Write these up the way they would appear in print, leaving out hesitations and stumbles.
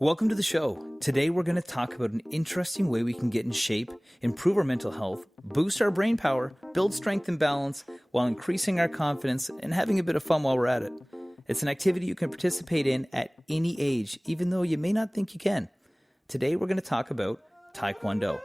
Welcome to the show. Today we're going to talk about an interesting way we can get in shape, improve our mental health, boost our brain power, build strength and balance while increasing our confidence and having a bit of fun while we're at it. It's an activity you can participate in at any age, even though you may not think you can. Today we're going to talk about Tae Kwon Do.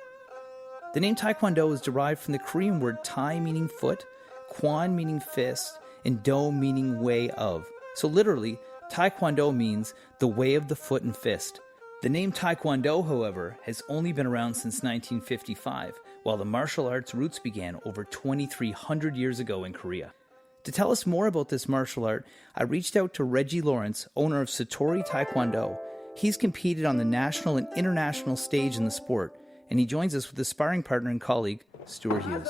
The name Tae Kwon Do is derived from the Korean word Tae meaning foot, Kwon meaning fist, and Do meaning way of. So literally, Tae Kwon Do means the way of the foot and fist. The name Tae Kwon Do, however, has only been around since 1955, while the martial arts roots began over 2,300 years ago in Korea. To tell us more about this martial art, I reached out to Reggie Lawrence, owner of Satori Do. He's competed on the national and international stage in the sport, and he joins us with his sparring partner and colleague, Stuart Hughes.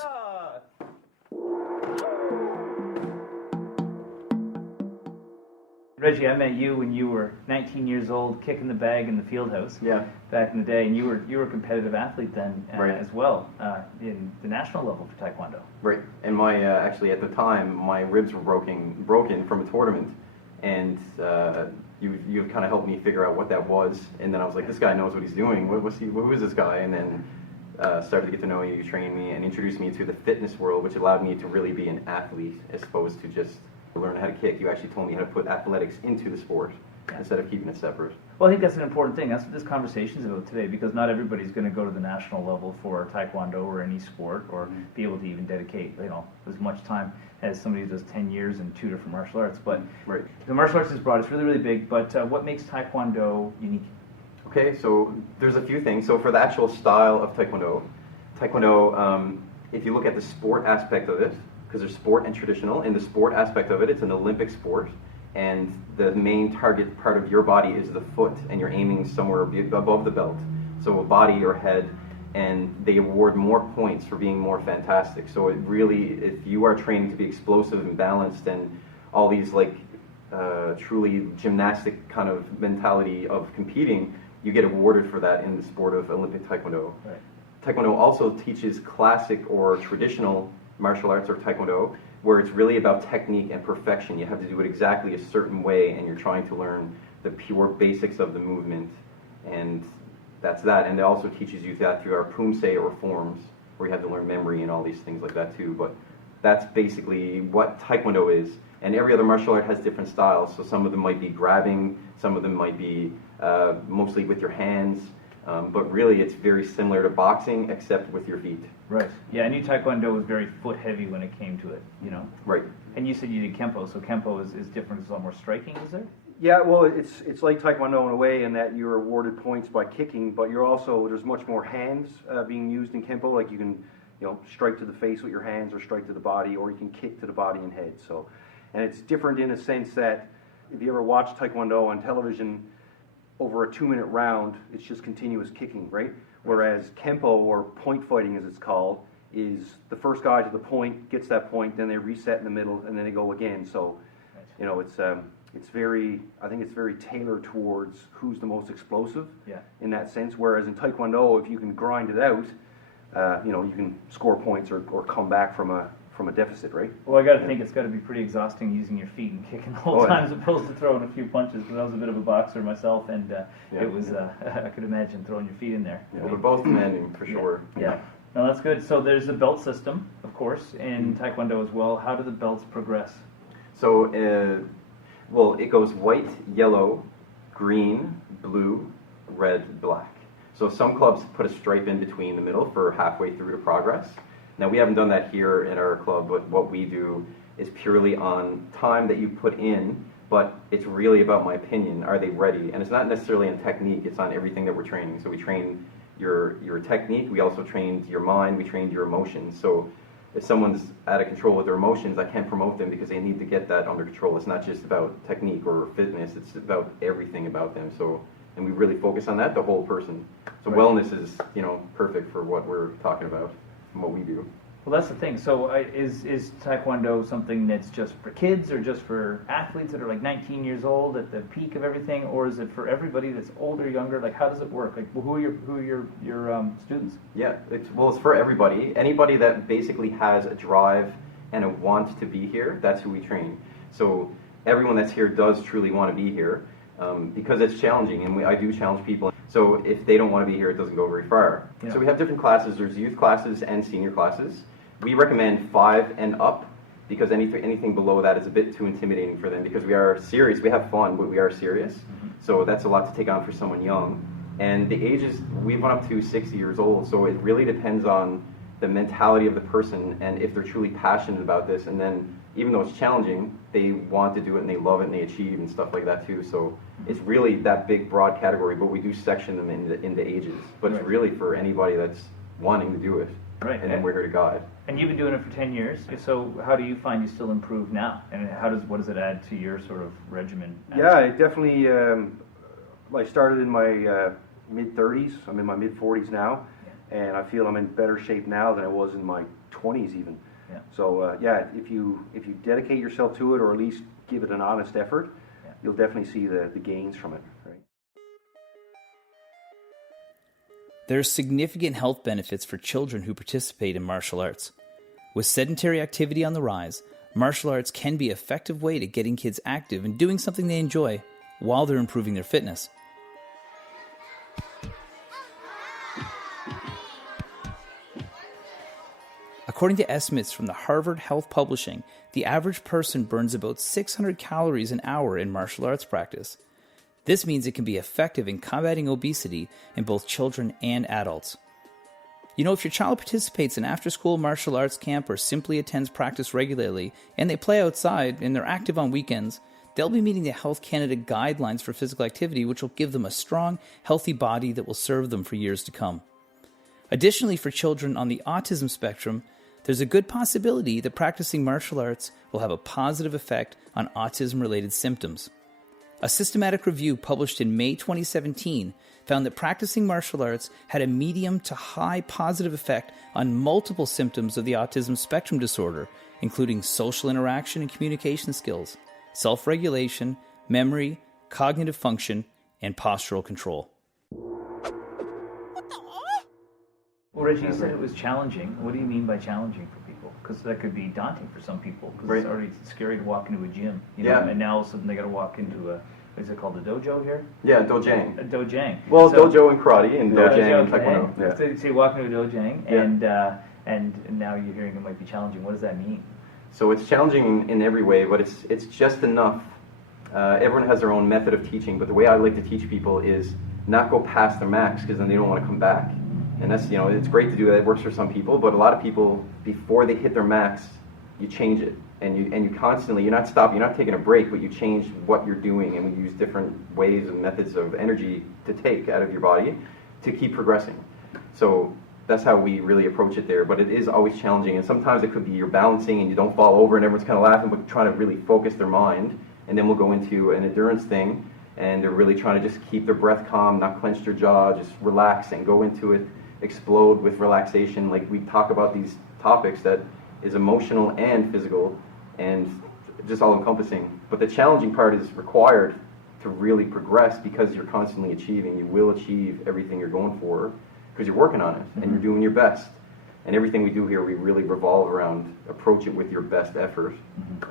Reggie, I met you when you were 19 years old, kicking the bag in the field house. Yeah. Back in the day, and you were a competitive athlete then right. as well in the national level for Taekwondo. Right. And my actually at the time my ribs were broken from a tournament, and you kind of helped me figure out what that was. And then I was like, this guy knows what he's doing. Who is this guy? And then started to get to know you, train me, and introduced me to the fitness world, which allowed me to really be an athlete as opposed to just learn how to kick. You actually told me how to put athletics into the sport instead of keeping it separate. Well, I think that's an important thing. That's what this conversation is about today, because not everybody's going to go to the national level for Taekwondo or any sport, or be able to even dedicate, as much time as somebody who does 10 years in two different martial arts. But right. The martial arts is broad. It's really, really big. But what makes Taekwondo unique? Okay, so there's a few things. So for the actual style of Taekwondo, if you look at the sport aspect of it, because there's sport and traditional. In the sport aspect of it, it's an Olympic sport, and the main target part of your body is the foot, and you're aiming somewhere above the belt. So a body or head, and they award more points for being more fantastic. So it really, if you are training to be explosive and balanced and all these truly gymnastic kind of mentality of competing, you get awarded for that in the sport of Olympic Taekwondo. Right. Taekwondo also teaches classic or traditional martial arts or Taekwondo, where it's really about technique and perfection. You have to do it exactly a certain way, and you're trying to learn the pure basics of the movement, and that's that. And it also teaches you that through our pumse or forms, where you have to learn memory and all these things like that too. But that's basically what Taekwondo is. And every other martial art has different styles. So some of them might be grabbing, some of them might be mostly with your hands. But really, it's very similar to boxing, except with your feet. Right. Yeah, I knew Taekwondo was very foot heavy when it came to it, Right. And you said you did Kempo, so Kempo is different. It's a lot more striking, is there? Yeah, well, it's like Taekwondo in a way in that you're awarded points by kicking, but there's much more hands being used in Kempo. Like you can, strike to the face with your hands, or strike to the body, or you can kick to the body and head. So, and it's different in a sense that if you ever watch Taekwondo on television, over a 2-minute round, it's just continuous kicking, right? Whereas Kempo, or point fighting as it's called, is the first guy to the point gets that point, then they reset in the middle, and then they go again. So, it's very tailored towards who's the most explosive in that sense. Whereas in Taekwondo, if you can grind it out, you can score points or come back from a deficit, right? Well, I got to think it's got to be pretty exhausting using your feet and kicking the whole time as opposed to throwing a few punches. Because I was a bit of a boxer myself, and it was I could imagine throwing your feet in there. Yeah, they're both demanding for sure. Yeah. No, that's good. So there's the belt system, of course, in Taekwondo as well. How do the belts progress? So, it goes white, yellow, green, blue, red, black. So some clubs put a stripe in between the middle for halfway through the progress. Now, we haven't done that here in our club, but what we do is purely on time that you put in, but it's really about my opinion. Are they ready? And it's not necessarily on technique, it's on everything that we're training. So we train your technique, we also trained your mind, we trained your emotions. So if someone's out of control with their emotions, I can't promote them because they need to get that under control. It's not just about technique or fitness, it's about everything about them. So, and we really focus on that, the whole person. So wellness is, perfect for what we're talking about and what we do. Well, that's the thing. So is Taekwondo something that's just for kids, or just for athletes that are like 19 years old at the peak of everything, or is it for everybody that's older, younger? Like, how does it work? Like, who are your students? Yeah, it's for everybody. Anybody that basically has a drive and a want to be here, that's who we train. So everyone that's here does truly want to be here. because it's challenging, and I do challenge people. So if they don't want to be here, it doesn't go very far. Yeah. So we have different classes. There's youth classes and senior classes. We recommend 5 and up, because anything below that is a bit too intimidating for them, because we are serious. We have fun, but we are serious. So that's a lot to take on for someone young. And the ages, we've gone up to 60 years old, so it really depends on the mentality of the person and if they're truly passionate about this. And then, even though it's challenging, they want to do it and they love it and they achieve and stuff like that too. So it's really that big, broad category, but we do section them into ages. But it's really for anybody that's wanting to do it. Right. And then we're here to guide. And you've been doing it for 10 years, so how do you find you still improve now? And what does it add to your sort of regimen? Yeah, it definitely, I started in my mid-30s. I'm in my mid-40s now, and I feel I'm in better shape now than I was in my 20s even. Yeah. So if you dedicate yourself to it, or at least give it an honest effort, you'll definitely see the gains from it. Right? There are significant health benefits for children who participate in martial arts. With sedentary activity on the rise, martial arts can be an effective way to getting kids active and doing something they enjoy while they're improving their fitness. According to estimates from the Harvard Health Publishing, the average person burns about 600 calories an hour in martial arts practice. This means it can be effective in combating obesity in both children and adults. You know, if your child participates in after-school martial arts camp or simply attends practice regularly, and they play outside and they're active on weekends, they'll be meeting the Health Canada guidelines for physical activity, which will give them a strong, healthy body that will serve them for years to come. Additionally, for children on the autism spectrum, there's a good possibility that practicing martial arts will have a positive effect on autism-related symptoms. A systematic review published in May 2017 found that practicing martial arts had a medium to high positive effect on multiple symptoms of the autism spectrum disorder, including social interaction and communication skills, self-regulation, memory, cognitive function, and postural control. Well, Reggie, you said it was challenging. What do you mean by challenging for people? Because that could be daunting for some people. Because it's already scary to walk into a gym. You know? And now all of a sudden they got to walk into a, is it called a dojo here? Yeah, dojang. A dojang. Well, dojo in karate and dojang in taekwondo. Yeah. So you walk into a dojang, and now you're hearing it might be challenging. What does that mean? So it's challenging in every way, but it's just enough. Everyone has their own method of teaching, but the way I like to teach people is not go past their max, because then they don't want to come back. And that's, it's great to do that. It works for some people, but a lot of people, before they hit their max, you change it. And you constantly, you're not stopping, you're not taking a break, but you change what you're doing, and we use different ways and methods of energy to take out of your body to keep progressing. So that's how we really approach it there, but it is always challenging, and sometimes it could be you're balancing and you don't fall over and everyone's kind of laughing, but trying to really focus their mind. And then we'll go into an endurance thing, and they're really trying to just keep their breath calm, not clench their jaw, just relax and go into it, explode with relaxation. Like, we talk about these topics that is emotional and physical and just all encompassing. But the challenging part is required to really progress, because you're constantly achieving. You will achieve everything you're going for because you're working on it and you're doing your best. And everything we do here, we really revolve around approach it with your best effort,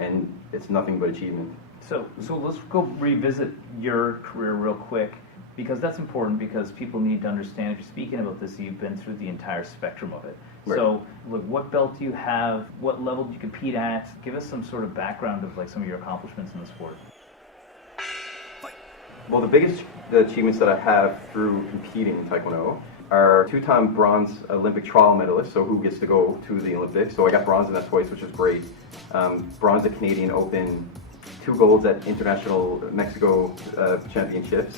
and it's nothing but achievement. So let's go revisit your career real quick, because that's important, because people need to understand, if you're speaking about this, you've been through the entire spectrum of it. Right. So, look, what belt do you have? What level do you compete at? Give us some sort of background of like some of your accomplishments in the sport. Well, the biggest achievements that I have through competing in Taekwondo are two-time bronze Olympic trial medalist, so who gets to go to the Olympics. So I got bronze in that twice, which is great. Bronze at Canadian Open, 2 golds at International Mexico Championships,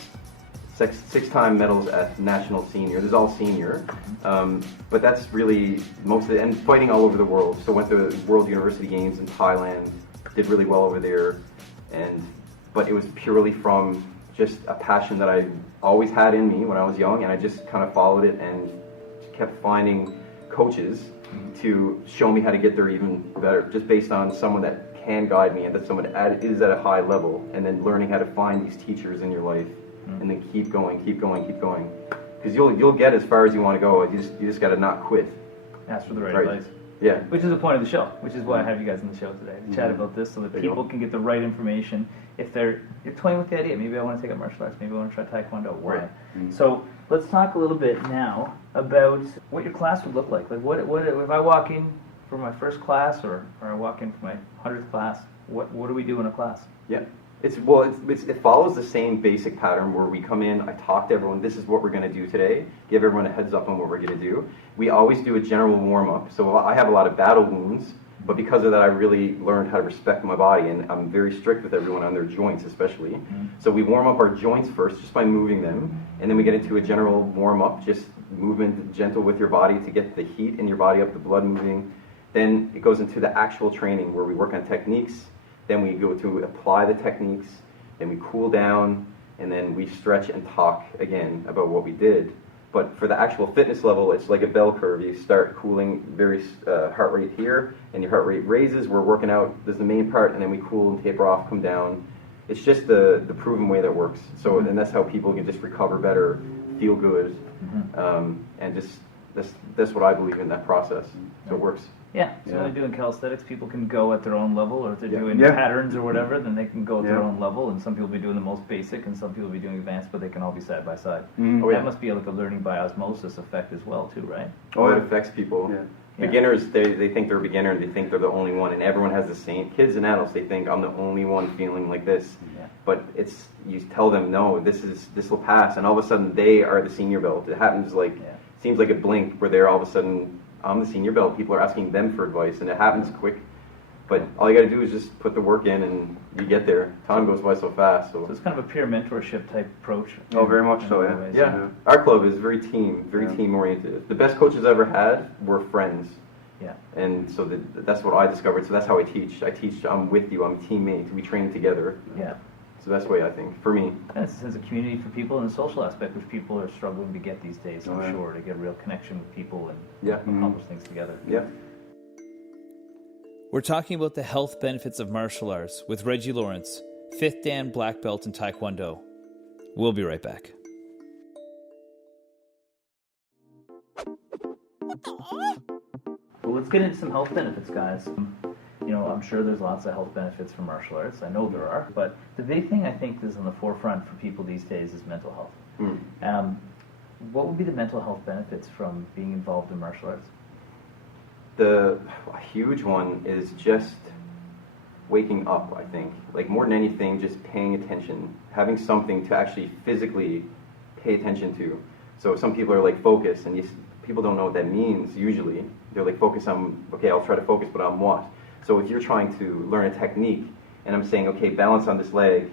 6-time medals at National Senior. This is all senior. But that's really most of it, and fighting all over the world. So went to World University Games in Thailand, did really well over there. But it was purely from just a passion that I always had in me when I was young, and I just kind of followed it and kept finding coaches to show me how to get there even better, just based on someone that can guide me and that someone is at a high level, and then learning how to find these teachers in your life, and then keep going, because you'll get as far as you want to go. You just got to not quit. Ask for the right advice. Yeah. Which is the point of the show, which is why I have you guys on the show today, to chat about this so that There you people go. can get the right information if they're toying with the idea. Maybe I want to take up martial arts, maybe I want to try Tae Kwon Do. Why? Right. So let's talk a little bit now about what your class would look like. Like what if I walk in for my first class or I walk in for my 100th class, what do we do in a class? Yeah. It follows the same basic pattern where we come in, I talk to everyone, this is what we're going to do today, give everyone a heads up on what we're going to do. We always do a general warm-up. So I have a lot of battle wounds, but because of that I really learned how to respect my body, and I'm very strict with everyone on their joints especially. So we warm up our joints first just by moving them, and then we get into a general warm-up, just movement gentle with your body to get the heat in your body up, the blood moving. Then it goes into the actual training where we work on techniques. Then we go to apply the techniques, then we cool down, and then we stretch and talk again about what we did. But for the actual fitness level, it's like a bell curve. You start cooling very heart rate here, and your heart rate raises. We're working out, there's the main part, and then we cool and taper off, come down. It's just the proven way that works. So, and that's how people can just recover better, feel good, and just that's what I believe in that process. So it works. Yeah, so when they're doing calisthenics, people can go at their own level, or if they're doing patterns or whatever, then they can go at their own level, and some people will be doing the most basic, and some people will be doing advanced, but they can all be side by side. That must be like a learning by osmosis effect as well, too, right? Oh, it affects people. Yeah. Beginners, they think they're a beginner, and they think they're the only one, and everyone has the same, kids and adults, they think I'm the only one feeling like this. But it's, you tell them, no, this will pass, and all of a sudden they are the senior belt. It happens like, seems like a blink where they're all of a sudden, I'm the senior belt, people are asking them for advice, and it happens quick. But all you got to do is just put the work in, and you get there. Time goes by so fast. So it's kind of a peer mentorship type approach. Oh, very much so, ways. Yeah. Our club is very team oriented. The best coaches I ever had were friends. Yeah. And so that's what I discovered. So that's how I teach. I'm with you. I'm a teammate. We train together. Yeah. So that's the way I think, for me. And it's a sense of community for people, and a social aspect which people are struggling to get these days, I'm sure, to get a real connection with people and accomplish things together. Yeah. We're talking about the health benefits of martial arts with Reggie Lawrence, 5th Dan black belt in Tae Kwon Do. We'll be right back. Well, let's get into some health benefits, guys. You know, I'm sure there's lots of health benefits from martial arts. I know there are. But the big thing I think is on the forefront for people these days is mental health. What would be the mental health benefits from being involved in martial arts? A huge one is just waking up, I think. Like, more than anything, just paying attention. Having something to actually physically pay attention to. So some people are like, focus, and people don't know what that means usually. They're like, focus on, okay, I'll try to focus, but on what? So if you're trying to learn a technique, and I'm saying, okay, balance on this leg,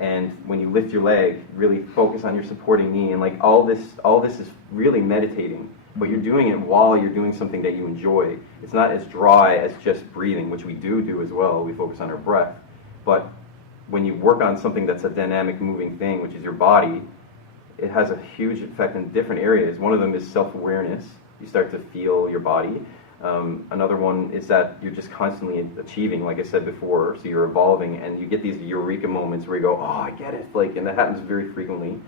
and when you lift your leg, really focus on your supporting knee, and like all this is really meditating, but you're doing it while you're doing something that you enjoy. It's not as dry as just breathing, which we do as well. We focus on our breath, but when you work on something that's a dynamic, moving thing, which is your body, it has a huge effect in different areas. One of them is self-awareness. You start to feel your body. Another one is that you're just constantly achieving, like I said before, so you're evolving, and you get these eureka moments where you go, oh, I get it, like, and that happens very frequently.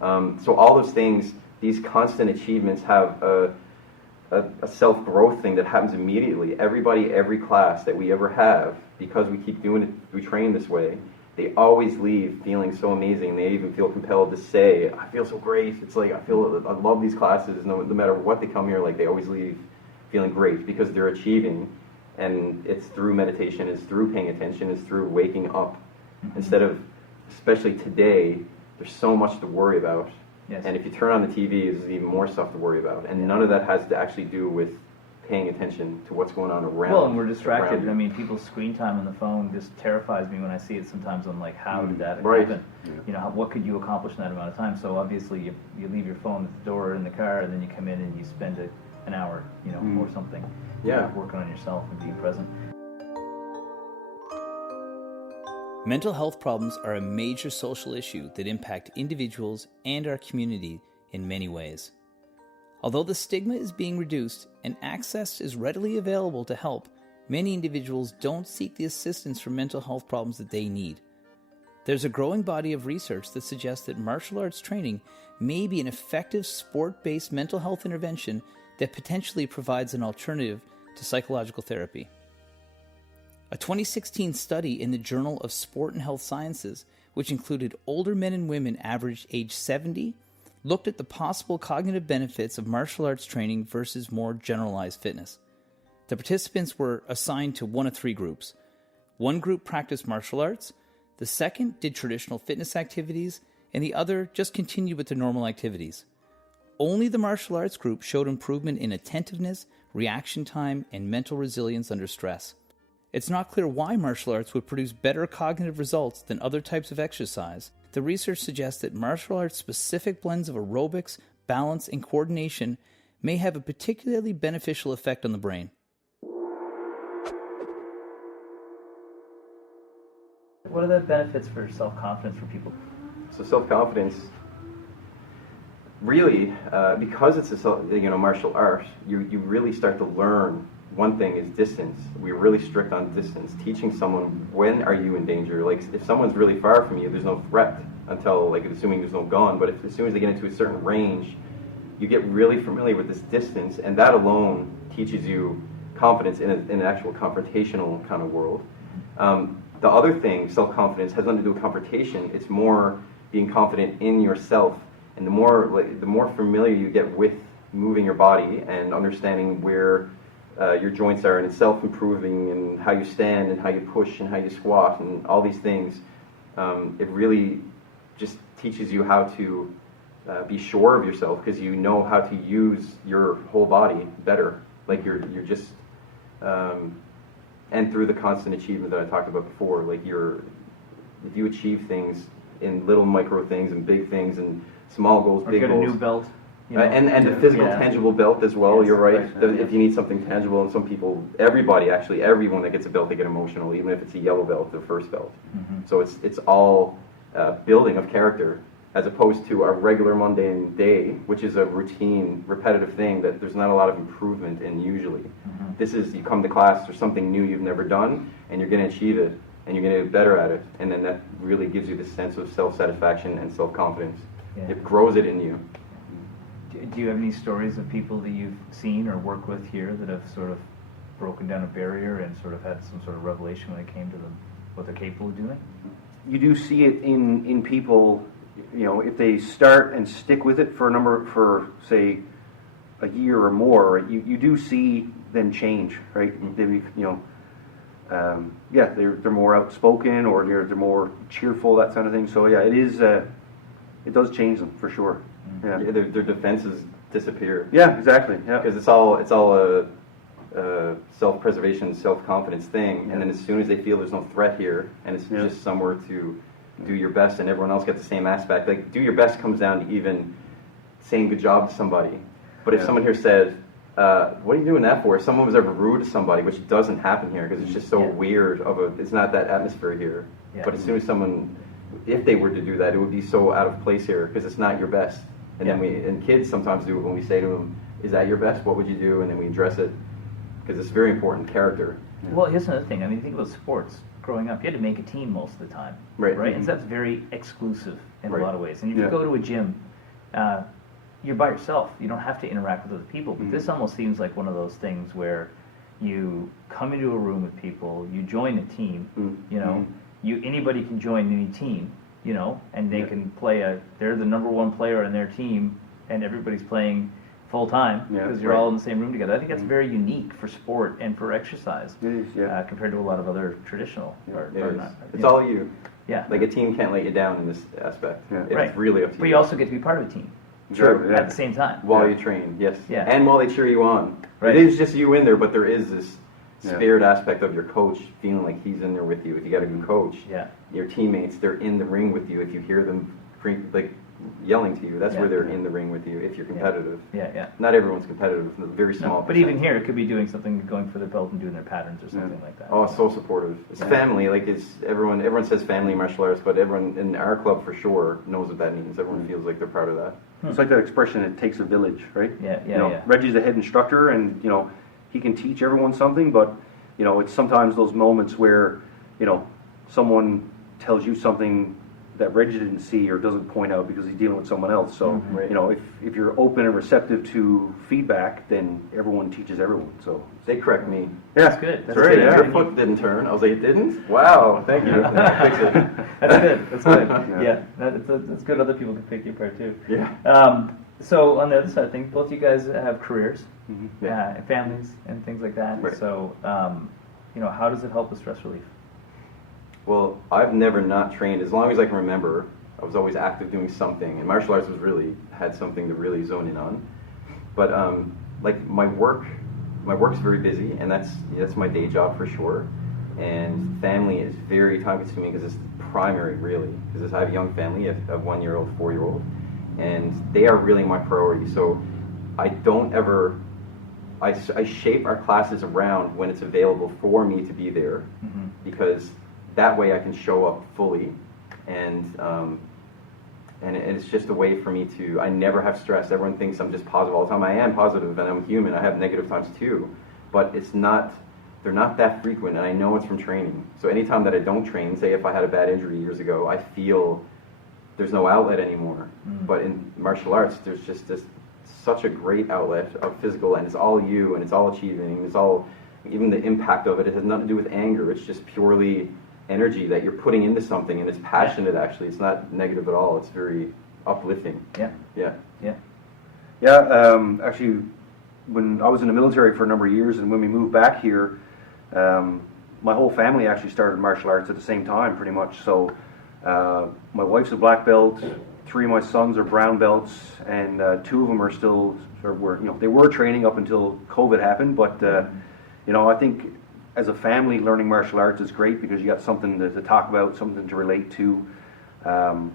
So all those things, these constant achievements have a self-growth thing that happens immediately. Everybody, every class that we ever have, because we keep doing it, we train this way, they always leave feeling so amazing. They even feel compelled to say, I feel so great. It's like, I love these classes, no matter what they come here, like, they always leave feeling great because they're achieving, and it's through meditation, it's through paying attention, it's through waking up. Instead of, especially today, there's so much to worry about. Yes. And if you turn on the TV, there's even more stuff to worry about. And none of that has to actually do with paying attention to what's going on around. Well, and we're distracted. around you. I mean, people's screen time on the phone just terrifies me when I see it. Sometimes I'm like, how did that Right. happen? You know, what could you accomplish in that amount of time? So obviously you leave your phone at the door in the car, and then you come in and you spend an hour, you know, or something, working on yourself and being present. Mental health problems are a major social issue that impact individuals and our community in many ways. Although the stigma is being reduced and access is readily available to help, many individuals don't seek the assistance for mental health problems that they need. There's a growing body of research that suggests that martial arts training may be an effective sport-based mental health intervention that potentially provides an alternative to psychological therapy. A 2016 study in the Journal of Sport and Health Sciences, which included older men and women averaged age 70, looked at the possible cognitive benefits of martial arts training versus more generalized fitness. The participants were assigned to one of three groups. One group practiced martial arts, the second did traditional fitness activities, and the other just continued with their normal activities. Only the martial arts group showed improvement in attentiveness, reaction time, and mental resilience under stress. It's not clear why martial arts would produce better cognitive results than other types of exercise. The research suggests that martial arts' specific blends of aerobics, balance, and coordination may have a particularly beneficial effect on the brain. What are the benefits for self-confidence for people? So self-confidence, really, because it's a martial art, you really start to learn. One thing is distance. We're really strict on distance, teaching someone when are you in danger. Like if someone's really far from you, there's no threat until, like, assuming there's no gun. But as soon as they get into a certain range, you get really familiar with this distance, and that alone teaches you confidence in an actual confrontational kind of world. The other thing, self-confidence, has nothing to do with confrontation. It's more being confident in yourself, and the more familiar you get with moving your body and understanding where your joints are, and it's self-improving, and how you stand and how you push and how you squat and all these things, it really just teaches you how to be sure of yourself, because you know how to use your whole body better. Like you're just and through the constant achievement that I talked about before, like if you achieve things in little micro things and big things and small goals, Or big get goals. a new belt. And the physical, tangible belt as well. Yes, you're right. right, If you need something tangible, and some people, everyone that gets a belt, they get emotional, even if it's a yellow belt, their first belt. Mm-hmm. So it's all building of character, as opposed to our regular mundane day, which is a routine, repetitive thing that there's not a lot of improvement in usually. Mm-hmm. This is, you come to class, there's something new you've never done, and you're going to achieve it, and you're going to get better at it, and then that really gives you this sense of self-satisfaction and self-confidence. Yeah. It grows it in you. Do you have any stories of people that you've seen or worked with here that have sort of broken down a barrier and sort of had some sort of revelation when it came to what they're capable of doing? You do see it in people, if they start and stick with it for say a year or more, you do see them change, right? They're more outspoken, or they're more cheerful, that kind of thing. So yeah, it does change them for sure. Yeah. Their defenses disappear. Yeah, exactly. Yeah, Because it's all a self-preservation, self-confidence thing, Yeah. and then as soon as they feel there's no threat here, and it's just somewhere to do your best, and everyone else gets the same aspect. Like, do your best comes down to even saying good job to somebody. But if someone here said, what are you doing that for? If someone was ever rude to somebody, which doesn't happen here because it's just so weird it's not that atmosphere here. Yeah. But as soon as someone, if they were to do that, it would be so out of place here because it's not your best. And then kids sometimes do it when we say to them, is that your best? What would you do? And then we address it because it's very important, character. Well, here's another thing. I mean, think about sports. Growing up, you had to make a team most of the time. Right. Right? And so that's very exclusive in Right. a lot of ways. And if you go to a gym, you're by yourself. You don't have to interact with other people. But this almost seems like one of those things where you come into a room with people, you join a team, anybody can join any team, and they can play they're the number one player in their team, and everybody's playing full time because you're all in the same room together. I think that's very unique for sport and for exercise. it is. Compared to a lot of other traditional. It's all you. Yeah. Like a team can't let you down in this aspect. Yeah. It's really up to you. But you also get to be part of a team True. at the same time. While you train, yes. Yeah. And while they cheer you on. Right. It is just you in there, but there is this spirit aspect of your coach feeling like he's in there with you. If you got a good coach, your teammates, they're in the ring with you. If you hear them yelling to you, that's where they're in the ring with you if you're competitive. Yeah. Not everyone's competitive, very small. But even here, it could be doing something, going for their belt and doing their patterns or something like that. Oh, so supportive. It's family. Like everyone says family martial arts, but everyone in our club for sure knows what that means. Everyone feels like they're part of that. It's like that expression, it takes a village, right? Yeah. Reggie's the head instructor, and he can teach everyone something, but it's sometimes those moments where someone tells you something that Reggie didn't see or doesn't point out because he's dealing with someone else. So, Right. you know, if you're open and receptive to feedback, then everyone teaches everyone. So, They correct me. That's good. That's right. yeah. Your foot didn't turn. I was like, it didn't? Wow, thank you. Fix it. That's good. That's good. Yeah. Yeah, that's good. Other people can pick you apart too. Yeah. So on the other side, I think both you guys have careers, Yeah. and families, and things like that. Right. So, you know, how does it help with stress relief? Well, I've never not trained. As long as I can remember, I was always active doing something. And martial arts was really, had something to really zone in on. But like my work's very busy, and that's my day job for sure. And family is very time consuming because it's primary, really. Because I have a young family, a 1-year-old, 4-year-old, and they are really my priority. So I don't ever, I shape our classes around when it's available for me to be there, because that way I can show up fully, and it's just a way for me to, I never have stress. Everyone thinks I'm just positive all the time. I am positive, and I'm human. I have negative times too, but they're not that frequent, and I know it's from training. So anytime that I don't train, say if I had a bad injury years ago, I feel there's no outlet anymore. But in martial arts, there's just such a great outlet of physical, and it's all you, and it's all achieving, it's all, even the impact of it, it has nothing to do with anger. It's just purely energy that you're putting into something, and it's passionate. Actually, it's not negative at all. It's very uplifting. Yeah. Actually, when I was in the military for a number of years, and when we moved back here, my whole family actually started martial arts at the same time, pretty much. So my wife's a black belt, 3 of my sons are brown belts, and 2 of them are still, they were training up until COVID happened. But you know, I think as a family, learning martial arts is great because you got something to talk about, something to relate to, and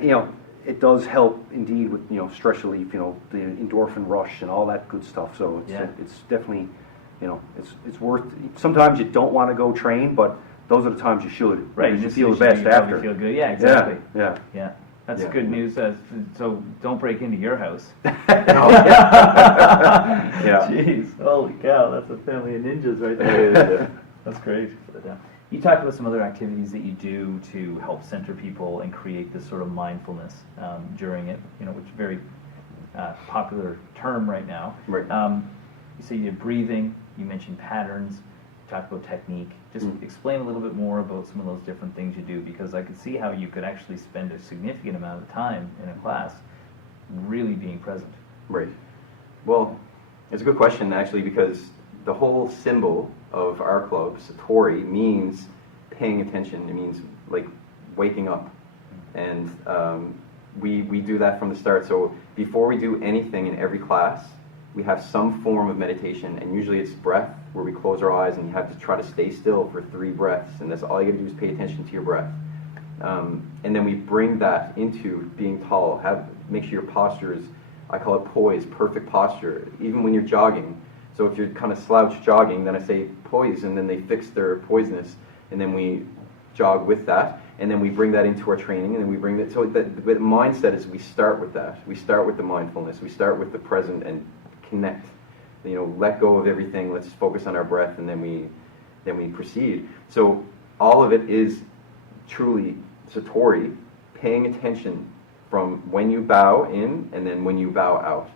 you know, it does help indeed with, you know, stress relief, you know, the endorphin rush and all that good stuff. So it's definitely, you know, it's worth. Sometimes you don't want to go train, but those are the times you should. Right, You feel the best you after. Feel good. Yeah, exactly. Yeah. That's Yeah. good news. So don't break into your house. Yeah. Jeez, holy cow, that's a family of ninjas right there. That's great. You talked about some other activities that you do to help center people and create this sort of mindfulness during it, you know, which is a very popular term right now. Right. You say you did breathing, you mentioned patterns, you talked about technique. Just explain a little bit more about some of those different things you do, because I could see how you could actually spend a significant amount of time in a class really being present. Right. Well, it's a good question, actually, because the whole symbol of our club, Satori, means paying attention. It means like waking up. And we do that from the start. So before we do anything in every class, we have some form of meditation, and usually it's breath, where we close our eyes and you have to try to stay still for 3 breaths, and that's all you got to do is pay attention to your breath. And then we bring that into being tall. Make sure your posture is, I call it poise, perfect posture, even when you're jogging. So if you're kind of slouch jogging, then I say poise, and then they fix their poiseness, and then we jog with that, and then we bring that into our training, and then we bring that. So the mindset is we start with that. We start with the mindfulness. We start with the present and connect. You know, let go of everything. Let's focus on our breath, and then we proceed. So all of it is truly Satori, paying attention from when you bow in and then when you bow out.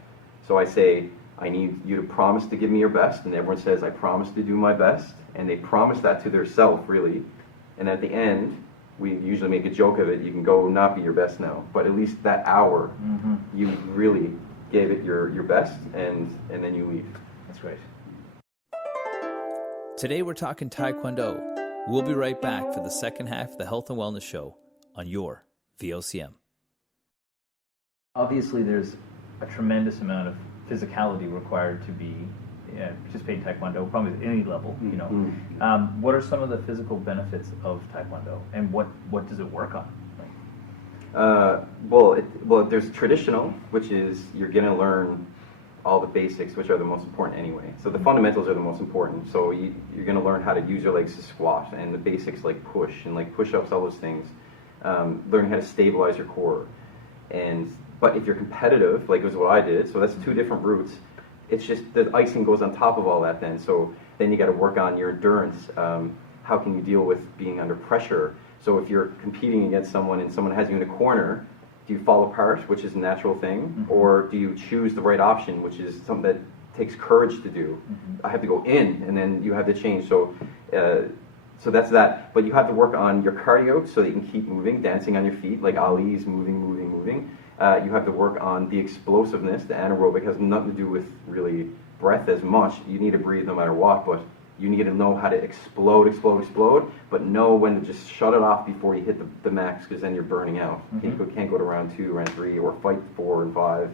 So I say, I need you to promise to give me your best, and everyone says, I promise to do my best, and they promise that to their self, really. And at the end, we usually make a joke of it. You can go not be your best now, but at least that hour, you really gave it your best, and then you leave. That's right. Today we're talking Tae Kwon Do. We'll be right back for the second half of the Health and Wellness Show on your VOCM. Obviously, there's a tremendous amount of physicality required to be participate in Taekwondo, probably at any level. You know, what are some of the physical benefits of Taekwondo, and what does it work on? Well, there's traditional, which is you're going to learn all the basics, which are the most important anyway. So the fundamentals are the most important. So you're going to learn how to use your legs to squat, and the basics like push and like push-ups, all those things. Learning how to stabilize your core. But if you're competitive, like it was what I did, so that's 2 different routes. It's just the icing goes on top of all that then. So then you got to work on your endurance. How can you deal with being under pressure? So if you're competing against someone and someone has you in a corner, do you fall apart, which is a natural thing, or do you choose the right option, which is something that takes courage to do? I have to go in, and then you have to change. So that's that. But you have to work on your cardio so that you can keep moving, dancing on your feet, like Ali's moving. You have to work on the explosiveness. The anaerobic has nothing to do with really breath as much. You need to breathe no matter what, but you need to know how to explode, but know when to just shut it off before you hit the max, because then you're burning out. You can't go to round 2, round 3, or fight 4 and 5.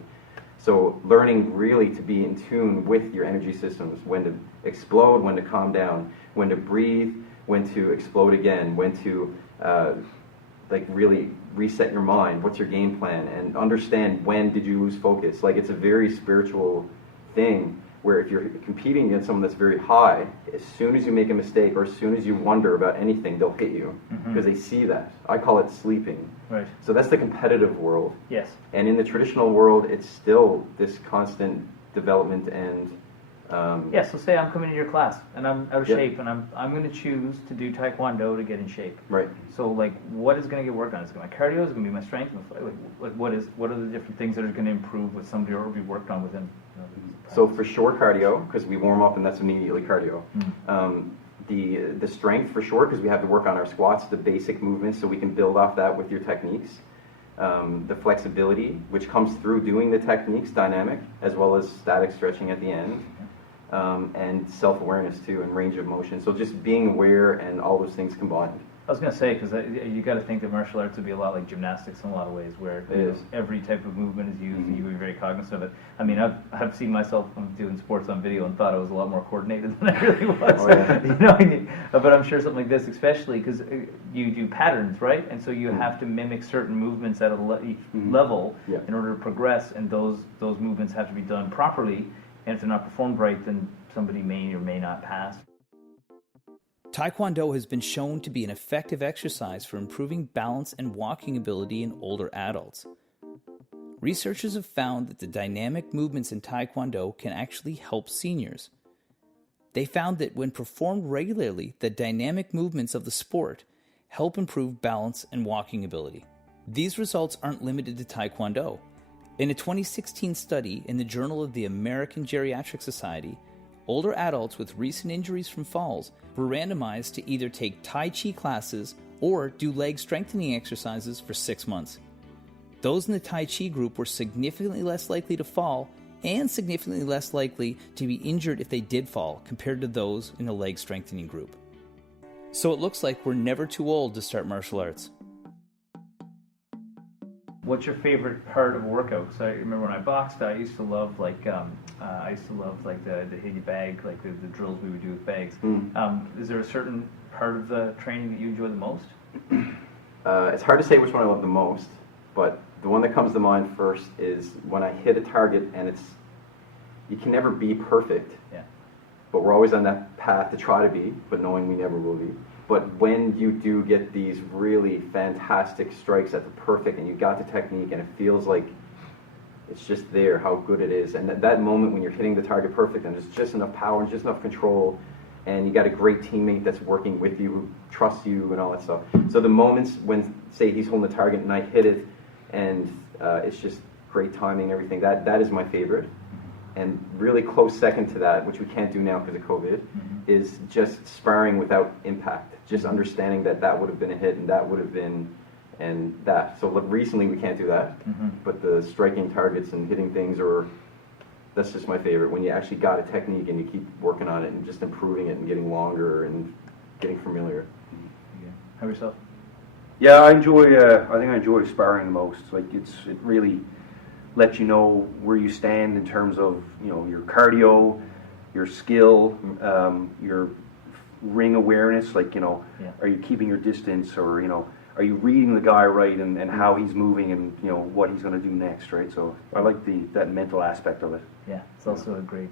So learning really to be in tune with your energy systems, when to explode, when to calm down, when to breathe, when to explode again, when to like really reset your mind. What's your game plan? And understand, when did you lose focus? Like, it's a very spiritual thing, where if you're competing against someone that's very high, as soon as you make a mistake or as soon as you wonder about anything, they'll hit you, because they see that. I call it sleeping. Right. So that's the competitive world. Yes. And in the traditional world, it's still this constant development and yeah, so say I'm coming to your class and I'm out of shape, and I'm going to choose to do Tae Kwon Do to get in shape. Right. So like, what is going to get worked on? Is it my cardio? Is it going to be my strength? Like what are the different things that are going to improve with somebody or be worked on within? So for sure, cardio, because we warm up and that's immediately cardio. The strength for sure, because we have to work on our squats, the basic movements, so we can build off that with your techniques. The flexibility, which comes through doing the techniques, dynamic, as well as static stretching at the end. And self-awareness too, and range of motion. So just being aware and all those things combined. I was going to say, because you got to think that martial arts would be a lot like gymnastics in a lot of ways, where every type of movement is used, and you would be very cognizant of it. I mean, I've seen myself doing sports on video and thought I was a lot more coordinated than I really was. Oh, yeah. You know, but I'm sure something like this, especially because you do patterns, right? And so you have to mimic certain movements at a level in order to progress, and those movements have to be done properly. And if they're not performed right, then somebody may or may not pass. Tae Kwon Do has been shown to be an effective exercise for improving balance and walking ability in older adults. Researchers have found that the dynamic movements in Tae Kwon Do can actually help seniors. They found that when performed regularly, the dynamic movements of the sport help improve balance and walking ability. These results aren't limited to Tae Kwon Do. In a 2016 study in the Journal of the American Geriatric Society, older adults with recent injuries from falls were randomized to either take Tai Chi classes or do leg strengthening exercises for 6 months. Those in the Tai Chi group were significantly less likely to fall and significantly less likely to be injured if they did fall compared to those in the leg strengthening group. So it looks like we're never too old to start martial arts. What's your favorite part of a workout? Because I remember when I boxed, I used to love the hitty bag, like the drills we would do with bags. Is there a certain part of the training that you enjoy the most? It's hard to say which one I love the most, but the one that comes to mind first is when I hit a target, and you can never be perfect. Yeah. But we're always on that path to try to be, but knowing we never will be. But when you do get these really fantastic strikes at the perfect, and you got the technique, and it feels like it's just there, how good it is. And that moment when you're hitting the target perfect, and there's just enough power and just enough control, and you got a great teammate that's working with you, who trusts you and all that stuff. So the moments when, say, he's holding the target and I hit it, and it's just great timing and everything, that is my favorite. And really close second to that, which we can't do now because of COVID, is just sparring without impact. Just understanding that would have been a hit, and that would have been, and that. So recently we can't do that, but the striking targets and hitting things, that's just my favorite. When you actually got a technique and you keep working on it and just improving it and getting longer and getting familiar. How about yourself? Yeah, I think I enjoy sparring the most. Like, it really lets you know where you stand in terms of, your cardio, your skill, your ring awareness. Like, are you keeping your distance, or are you reading the guy right, and how he's moving, and what he's going to do next, right? So I like that mental aspect of it. Yeah, it's also a great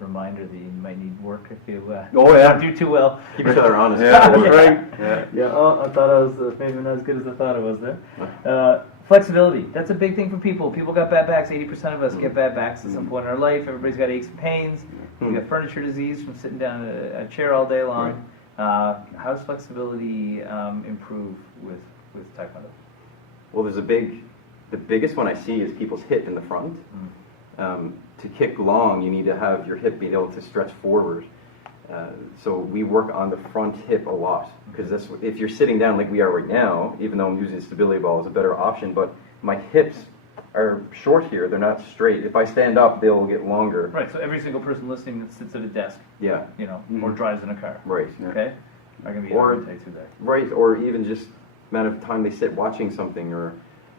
reminder that you might need work if you don't do too well. Keep each other honest. Yeah, right. Yeah. Oh, I thought I was maybe not as good as I thought I was there. Flexibility. That's a big thing for people. People got bad backs. 80% of us get bad backs at some point in our life. Everybody's got aches and pains. You got furniture disease from sitting down in a chair all day long. How does flexibility improve with Taekwondo? Well, the biggest one I see is people's hip in the front. To kick long, you need to have your hip being able to stretch forward. So we work on the front hip a lot, because if you're sitting down like we are right now, even though I'm using the stability ball as a better option, but my hips are short here, they're not straight. If I stand up, they'll get longer. Right, so every single person listening that sits at a desk, Yeah. or drives in a car, Right. okay, are going to be Or- able to take through that. Right, or even just amount of time they sit watching something, or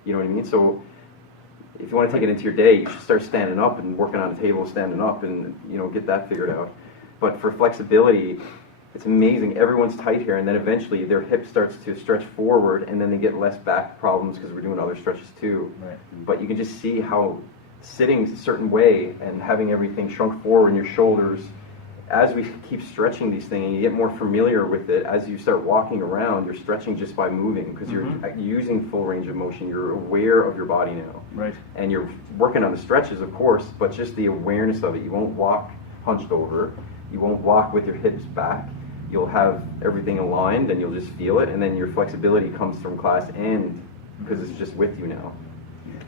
you know what I mean? So if you want to take it into your day, you should start standing up and working on a table, standing up, and get that figured out. But for flexibility, it's amazing. Everyone's tight here, and then eventually their hip starts to stretch forward, and then they get less back problems because we're doing other stretches too. Right. But you can just see how sitting a certain way and having everything shrunk forward in your shoulders, as we keep stretching these things, and you get more familiar with it, as you start walking around, you're stretching just by moving, because you're using full range of motion. You're aware of your body now. Right. And you're working on the stretches, of course, but just the awareness of it. You won't walk hunched over. You won't walk with your hips back. You'll have everything aligned, and you'll just feel it, and then your flexibility comes from class and because it's just with you now.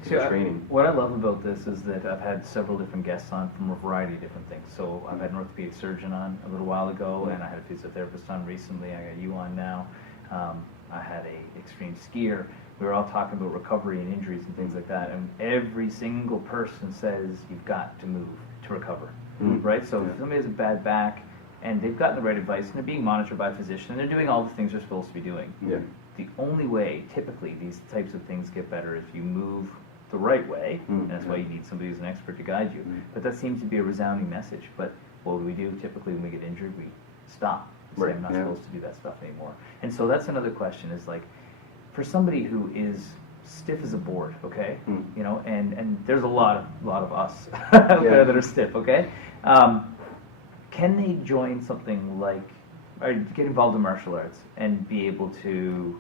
See, Training. what I love about this is that I've had several different guests on from a variety of different things. So I've had an orthopedic surgeon on a little while ago, and I had a physiotherapist on recently. I got you on now. I had a extreme skier. We were all talking about recovery and injuries and things like that, and every single person says you've got to move to recover, right? So if somebody has a bad back and they've gotten the right advice and they're being monitored by a physician and they're doing all the things they're supposed to be doing, the only way typically these types of things get better is if you move the right way, and that's why you need somebody who's an expert to guide you. But that seems to be a resounding message. But what do we do typically when we get injured? We stop. Say, I'm not supposed to do that stuff anymore. And so that's another question, is like, for somebody who is stiff as a board, okay, and there's a lot of us out there that are stiff, okay, can they join something like, or get involved in martial arts and be able to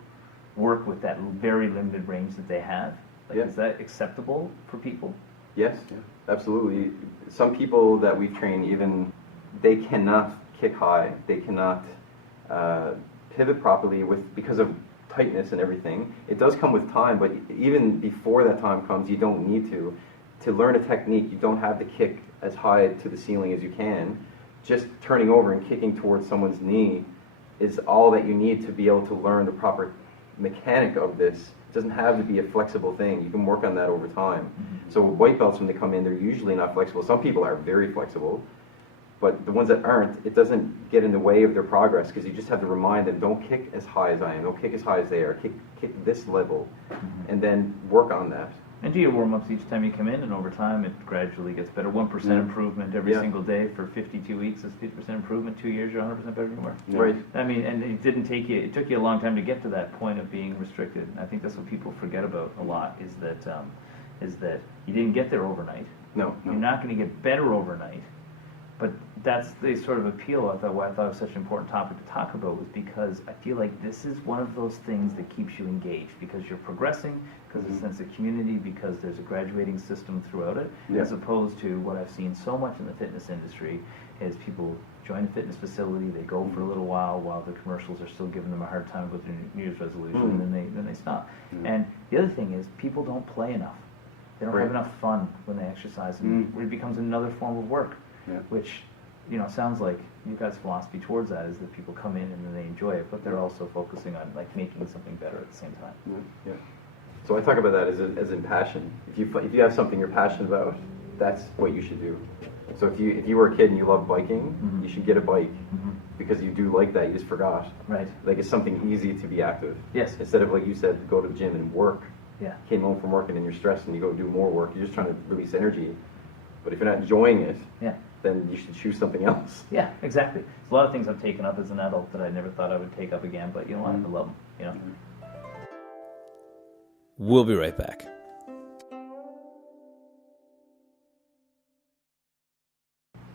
work with that very limited range that they have? Like, is that acceptable for people? Yes, absolutely. Some people that we've trained, even they cannot kick high. They cannot pivot properly because of tightness and everything. It does come with time, but even before that time comes, you don't need to. To learn a technique, you don't have to kick as high to the ceiling as you can. Just turning over and kicking towards someone's knee is all that you need to be able to learn the proper mechanic of this. It doesn't have to be a flexible thing. You can work on that over time. So white belts, when they come in, they're usually not flexible. Some people are very flexible, but the ones that aren't, it doesn't get in the way of their progress, because you just have to remind them, don't kick as high as I am, don't kick as high as they are, kick this level, and then work on that. And do your warm-ups each time you come in, and over time it gradually gets better. 1% improvement every single day for 52 weeks is 50% improvement. 2 years, you're 100% better than you were. Right. I mean, and it took you a long time to get to that point of being restricted. And I think that's what people forget about a lot, is that you didn't get there overnight. No. You're not going to get better overnight. But that's the sort of appeal why I thought it was such an important topic to talk about, was because I feel like this is one of those things that keeps you engaged, because you're progressing, because there's a sense of community, because there's a graduating system throughout it, as opposed to what I've seen so much in the fitness industry is people join a fitness facility, they go for a little while the commercials are still giving them a hard time with their New Year's resolution, and then they stop. And the other thing is, people don't play enough. They don't have enough fun when they exercise, and it becomes another form of work. Which, sounds like you guys' philosophy towards that is that people come in and then they enjoy it, but they're also focusing on like making something better at the same time. So I talk about that as in passion. If you have something you're passionate about, that's what you should do. So if you were a kid and you love biking, you should get a bike, because you do like that. You just forgot. Right. Like, it's something easy to be active. Yes. Instead of, like you said, go to the gym and work. Yeah. Came home from work and then you're stressed and you go do more work. You're just trying to release energy. But if you're not enjoying it, then you should choose something else. Yeah, exactly. There's a lot of things I've taken up as an adult that I never thought I would take up again, but you know what? I love them, We'll be right back.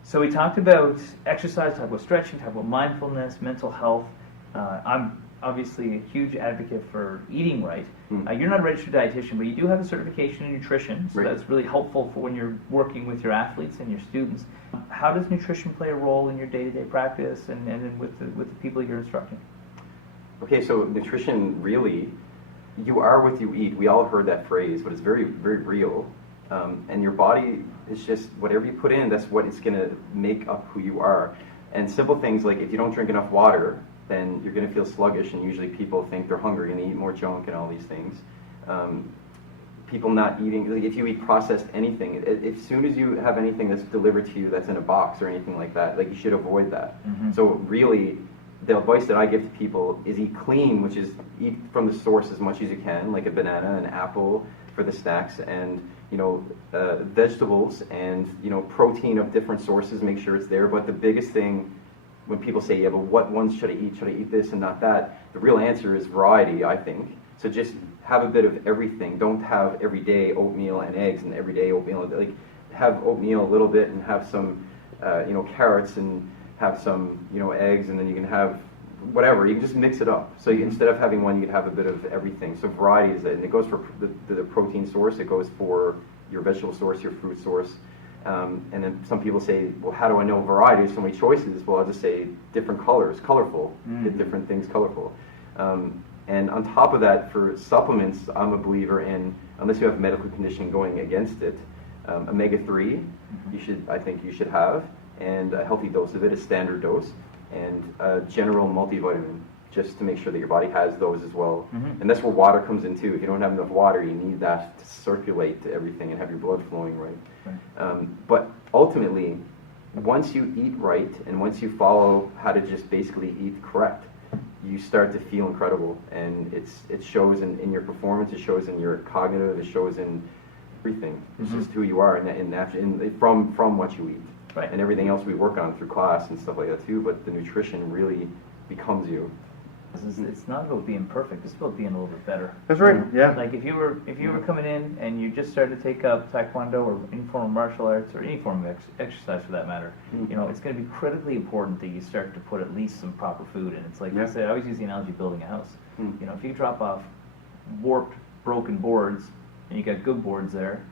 So we talked about exercise, talked about stretching, talked about mindfulness, mental health. I'm obviously a huge advocate for eating right. You're not a registered dietitian, but you do have a certification in nutrition, so that's really helpful for when you're working with your athletes and your students. How does nutrition play a role in your day-to-day practice and with the people you're instructing? Okay, so nutrition really, you are what you eat. We all heard that phrase, but it's very, very real. And your body is just whatever you put in, that's what it's going to make up who you are. And simple things like if you don't drink enough water, then you're going to feel sluggish, and usually people think they're hungry and they eat more junk and all these things. People not eating, like if you eat processed anything, as soon as you have anything that's delivered to you that's in a box or anything like that, like you should avoid that. So really, the advice that I give to people is eat clean, which is eat from the source as much as you can, like a banana, an apple for the snacks, and vegetables, and protein of different sources. Make sure it's there. But the biggest thing when people say, yeah, but what ones should I eat? Should I eat this and not that? The real answer is variety, I think. So just have a bit of everything. Don't have every day oatmeal and eggs and every day oatmeal. Like have oatmeal a little bit and have some carrots and have some eggs, and then you can have whatever. You can just mix it up. So instead of having one, you can have a bit of everything. So variety is it, and it goes for the protein source. It goes for your vegetable source, your fruit source. And then some people say, well, how do I know variety? There's so many choices. Well, I'll just say different colors, colorful. Get different things colorful. And on top of that, for supplements, I'm a believer in, unless you have medical condition going against it, omega-3, I think you should have, and a healthy dose of it, a standard dose, and a general multivitamin, just to make sure that your body has those as well. And that's where water comes in too. If you don't have enough water, you need that to circulate to everything and have your blood flowing right. But ultimately, once you eat right, and once you follow how to just basically eat correct, you start to feel incredible, and it shows in your performance, it shows in your cognitive, it shows in everything. It's just who you are from what you eat. Right. And everything else we work on through class and stuff like that too, but the nutrition really becomes you. It's not about being perfect, it's about being a little bit better. That's right, yeah. Like if you were coming in and you just started to take up Tae Kwon Do or any form of martial arts or any form of exercise for that matter, it's going to be critically important that you start to put at least some proper food in. It's like I said, I always use the analogy of building a house. If you drop off warped, broken boards and you got good boards there,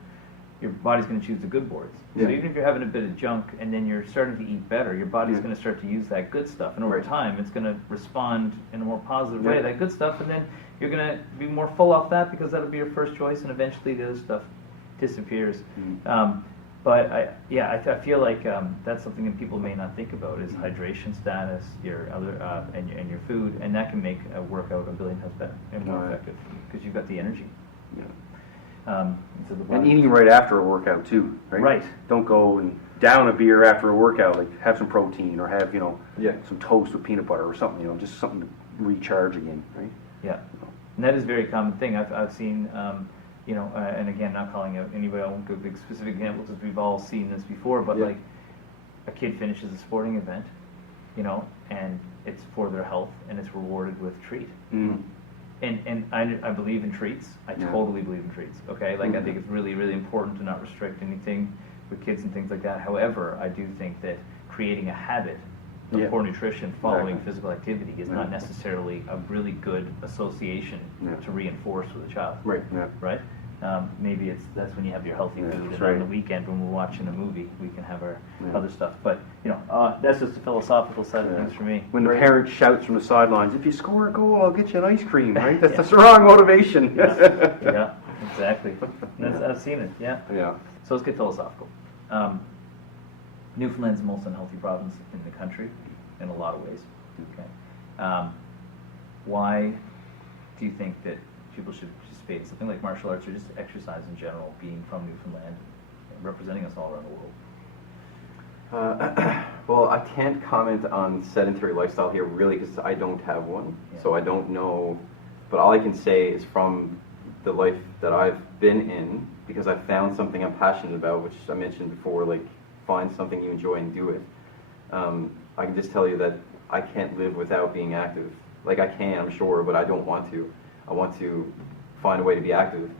your body's going to choose the good boards. So even if you're having a bit of junk and then you're starting to eat better, your body's going to start to use that good stuff. And over time, it's going to respond in a more positive way to that good stuff. And then you're going to be more full off that because that'll be your first choice. And eventually the other stuff disappears. But I feel like that's something that people may not think about is hydration status, your other and your food. And that can make a workout a billion times better and more effective because you've got the energy. And eating right after a workout too, right? Right. Don't go and down a beer after a workout. Like have some protein or have some toast with peanut butter or something. Just something to recharge again, right? Yeah. And that is a very common thing. I've seen, and again, not calling out anybody. I won't give big specific examples because we've all seen this before. But like, a kid finishes a sporting event, and it's for their health, and it's rewarded with a treat. And I believe in treats. I totally believe in treats. Okay, like I think it's really, really important to not restrict anything with kids and things like that. However, I do think that creating a habit of poor nutrition following physical activity is not necessarily a really good association to reinforce with a child. Right. Right. Maybe that's when you have your healthy food, and on the weekend when we're watching a movie, we can have our other stuff. But that's just the philosophical side of things for me. When the parent shouts from the sidelines, "If you score a goal, I'll get you an ice cream," right? That's the wrong motivation. Yeah, exactly. I've seen it. Yeah. So let's get philosophical. Newfoundland's the most unhealthy province in the country, in a lot of ways. Okay. Why do you think that people should participate in something like martial arts or just exercise in general, being from Newfoundland and representing us all around the world? Well, I can't comment on sedentary lifestyle here really because I don't have one, so I don't know. But all I can say is from the life that I've been in, because I've found something I'm passionate about, which I mentioned before, like find something you enjoy and do it. I can just tell you that I can't live without being active. Like I can, I'm sure, but I don't want to. I want to find a way to be active.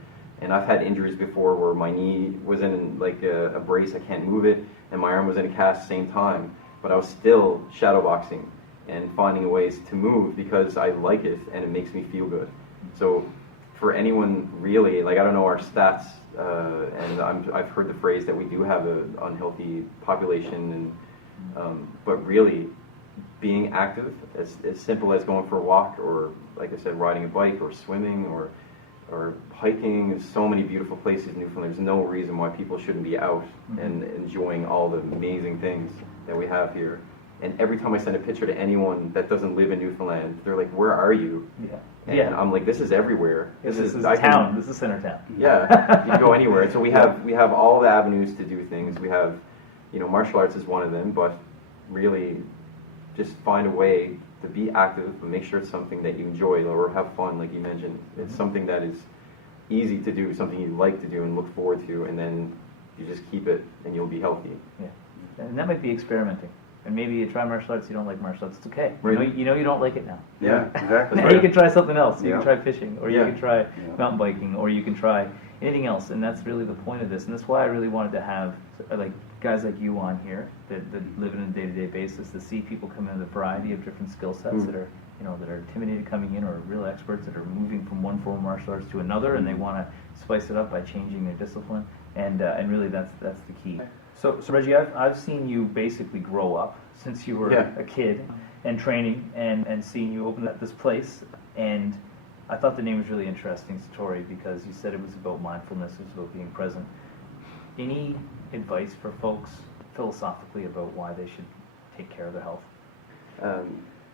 And I've had injuries before where my knee was in like a brace, I can't move it, and my arm was in a cast at the same time. But I was still shadowboxing and finding ways to move because I like it and it makes me feel good. So for anyone really, like I don't know our stats, and I've heard the phrase that we do have an unhealthy population, and but really being active, as simple as going for a walk, or like I said, riding a bike, or swimming, or hiking. There's so many beautiful places in Newfoundland. There's no reason why people shouldn't be out and enjoying all the amazing things that we have here. And every time I send a picture to anyone that doesn't live in Newfoundland, they're like, "Where are you?" And I'm like, "This is everywhere. This is town. This is center town." Yeah, you can go anywhere. So we have all the avenues to do things. We have, martial arts is one of them, but really, just find a way to be active, but make sure it's something that you enjoy or have fun, like you mentioned. It's something that is easy to do, something you like to do and look forward to, and then you just keep it, and you'll be healthy. Yeah, and that might be experimenting. And maybe you try martial arts, you don't like martial arts, it's okay. Right. You know you don't like it now. Yeah, exactly. Now you can try something else. You Yeah. can try fishing, or you Yeah. can try mountain biking, or you can try anything else. And that's really the point of this. And that's why I really wanted to have like guys like you on here that live on a day-to-day basis, to see people come in with a variety of different skill sets that are that are intimidated coming in, or real experts that are moving from one form of martial arts to another, and they want to spice it up by changing their discipline. And really that's the key. So Reggie, I've seen you basically grow up since you were a kid, and training, and seeing you open up this place. And I thought the name was really interesting, Satori, because you said it was about mindfulness, it was about being present. Any advice for folks philosophically about why they should take care of their health?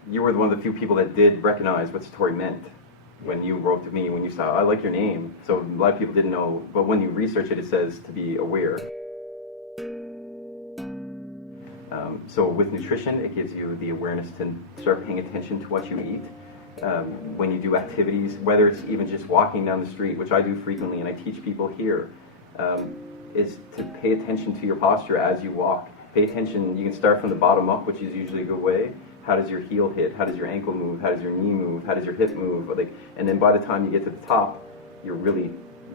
You were one of the few people that did recognize what Satori meant when you wrote to me, when you saw, I like your name. So a lot of people didn't know, but when you research it, it says to be aware. So with nutrition, it gives you the awareness to start paying attention to what you eat. When you do activities, whether it's even just walking down the street, which I do frequently and I teach people here, is to pay attention to your posture as you walk. Pay attention, you can start from the bottom up, which is usually a good way. How does your heel hit? How does your ankle move? How does your knee move? How does your hip move? And then by the time you get to the top, you're really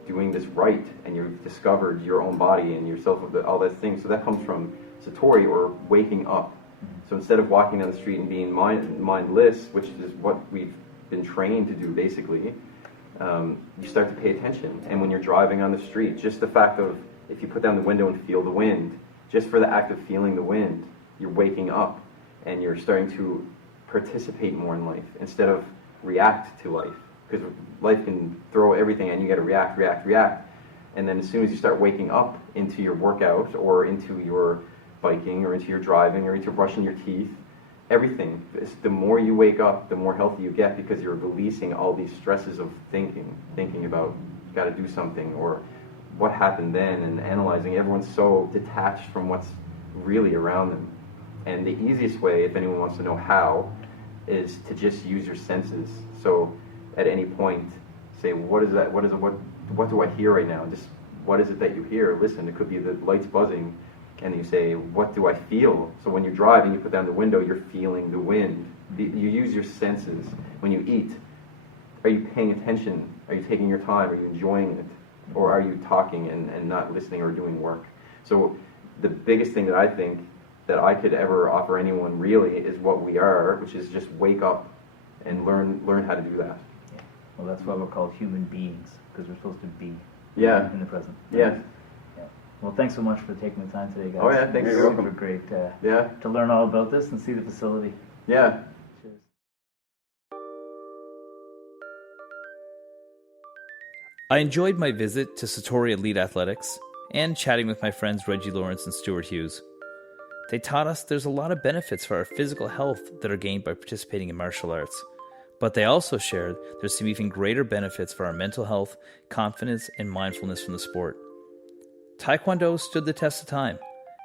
doing this right, and you've discovered your own body and yourself, all those things. So that comes from Satori, or waking up. So instead of walking down the street and being mindless, which is what we've been trained to do basically, you start to pay attention. And when you're driving on the street, just the fact of, if you put down the window and feel the wind, just for the act of feeling the wind, you're waking up, and you're starting to participate more in life instead of react to life. Because life can throw everything and you got to react. And then as soon as you start waking up into your workout, or into your biking, or into your driving, or into brushing your teeth, everything, the more you wake up, the more healthy you get, because you're releasing all these stresses of thinking about, got to do something, or what happened then, and analyzing. Everyone's so detached from what's really around them. And the easiest way, if anyone wants to know how, is to just use your senses. So at any point, say, what is that? What do I hear right now? Just, what is it that you hear? Listen, it could be the lights buzzing, and you say, what do I feel? So when you're driving, you put down the window, you're feeling the wind. You use your senses. When you eat, are you paying attention? Are you taking your time? Are you enjoying it? Or are you talking and not listening or doing work? So the biggest thing that I think that I could ever offer anyone really is what we are, which is just wake up and learn how to do that. Yeah. Well, that's why we're called human beings, because we're supposed to be in the present. Yeah. Well, thanks so much for taking the time today, guys. Oh yeah, thanks. It's You're super welcome. great Yeah. to learn all about this and see the facility. Yeah. Cheers. I enjoyed my visit to Satori Elite Athletics and chatting with my friends Reggie Lawrence and Stuart Hughes. They taught us there's a lot of benefits for our physical health that are gained by participating in martial arts. But they also shared there's some even greater benefits for our mental health, confidence, and mindfulness from the sport. Tae Kwon Do stood the test of time,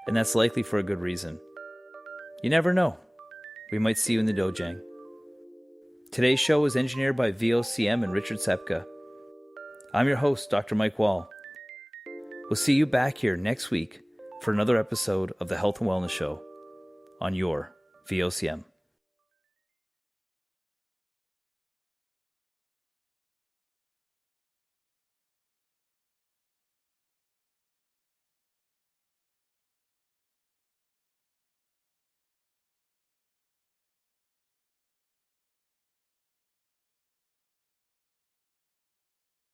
and that's likely for a good reason. You never know. We might see you in the dojang. Today's show was engineered by VOCM and Richard Sepka. I'm your host, Dr. Mike Wall. We'll see you back here next week for another episode of the Health and Wellness Show on your VOCM.